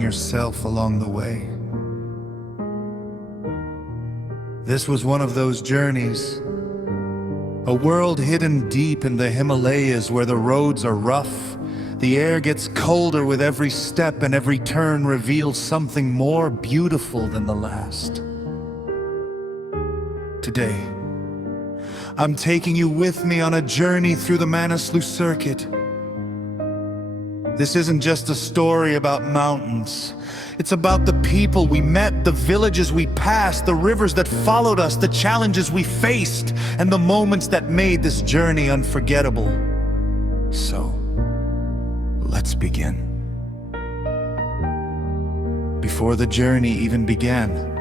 yourself along the way. This was one of those journeys. A world hidden deep in the Himalayas where the roads are rough, the air gets colder with every step, and every turn reveals something more beautiful than the last. Today, I'm taking you with me on a journey through the Manaslu Circuit. This isn't just a story about mountains. It's about the people we met, the villages we passed, the rivers that followed us, the challenges we faced, and the moments that made this journey unforgettable. So, let's begin. Before the journey even began,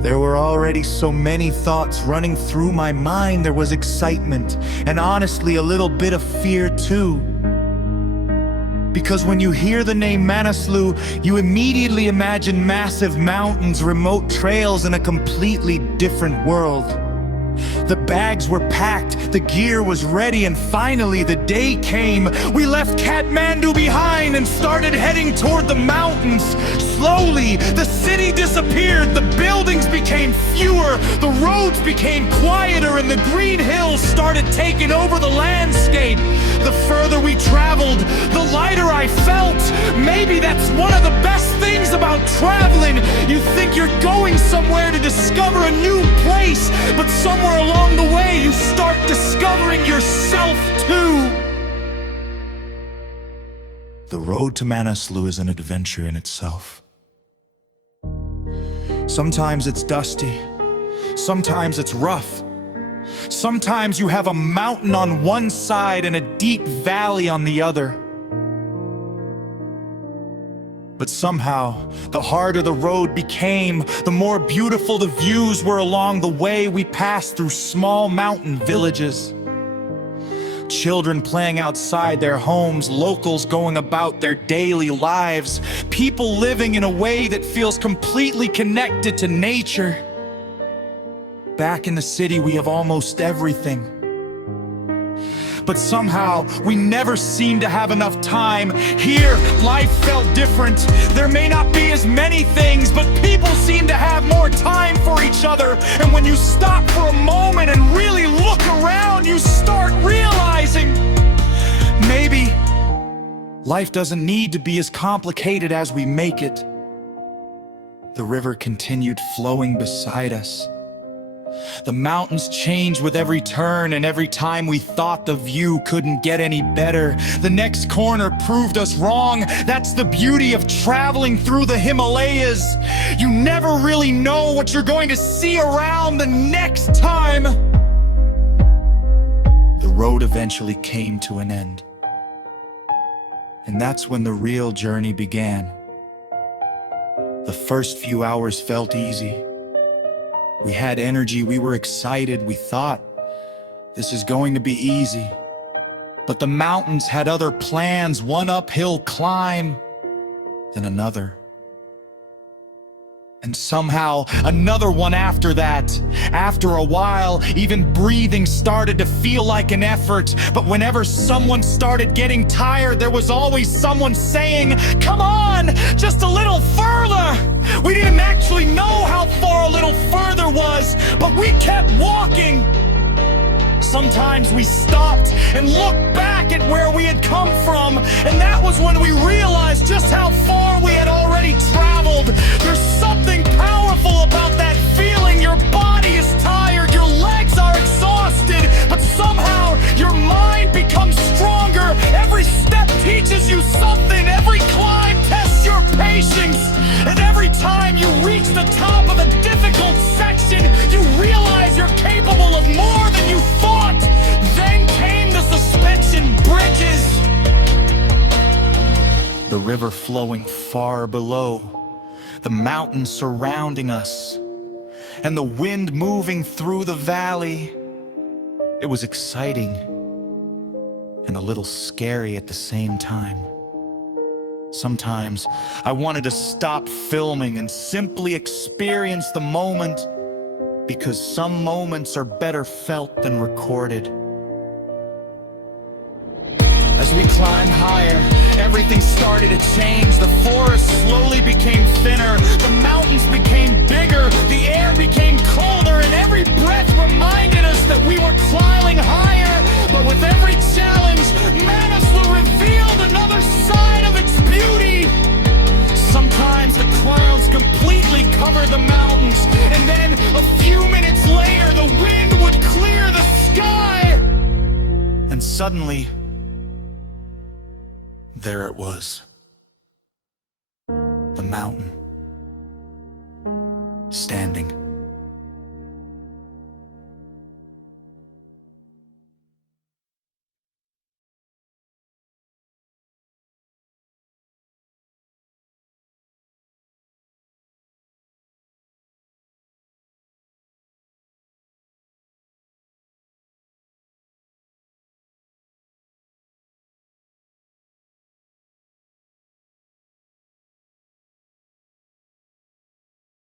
there were already so many thoughts running through my mind. There was excitement, and honestly a little bit of fear too. Because when you hear the name Manaslu, you immediately imagine massive mountains, remote trails, and a completely different world. The bags were packed, the gear was ready, and finally the day came. We left Kathmandu behind and started heading toward the mountains. Slowly, the city disappeared, the buildings became fewer, the roads became quieter, and the green hills started taking over the landscape. The further we traveled, the lighter I felt. Maybe that's one of the best things about traveling. You think you're going somewhere to discover a new place, but somewhere along the way you start discovering yourself too. The road to Manaslu is an adventure in itself. Sometimes it's dusty, sometimes it's rough. Sometimes you have a mountain on one side and a deep valley on the other. But somehow, the harder the road became, the more beautiful the views were along the way. We passed through small mountain villages. Children playing outside their homes, locals going about their daily lives, people living in a way that feels completely connected to nature. Back in the city, we have almost everything. But somehow, we never seem to have enough time. Here, life felt different. There may not be as many things, but people seem to have more time for each other. And when you stop for a moment and really look around, you start realizing maybe life doesn't need to be as complicated as we make it. The river continued flowing beside us. The mountains changed with every turn, and every time we thought the view couldn't get any better, the next corner proved us wrong. That's the beauty of traveling through the Himalayas. You never really know what you're going to see around the next time. The road eventually came to an end. And that's when the real journey began. The first few hours felt easy. We had energy, we were excited, we thought, this is going to be easy. But the mountains had other plans, one uphill climb, then another. And somehow, another one after that. After a while, even breathing started to feel like an effort. But whenever someone started getting tired, there was always someone saying, "Come on, just a little further." We didn't actually know how far a little further was, but we kept walking. Sometimes we stopped and looked back at where we had come from, and that was when we realized just how far we had already traveled. There's something powerful about that feeling. Your body is tired, your legs are exhausted, but somehow your mind becomes stronger. Every step teaches you something, every climb tests your patience, and every time you reach the top of a difficult section, you realize you're capable of more than you thought. Then came the suspension bridges. The river flowing far below, the mountains surrounding us, and the wind moving through the valley. It was exciting and a little scary at the same time. Sometimes I wanted to stop filming and simply experience the moment, because some moments are better felt than recorded. As As we climbed higher, everything started to change. The forest slowly became thinner, the mountains became bigger, the air became colder, and every breath reminded us that we were climbing higher. But with every challenge, Manaslu revealed another side of its beauty. Sometimes the clouds completely cover the mountains, and then a few minutes later the wind would clear the sky. And suddenly, there it was. The mountain, standing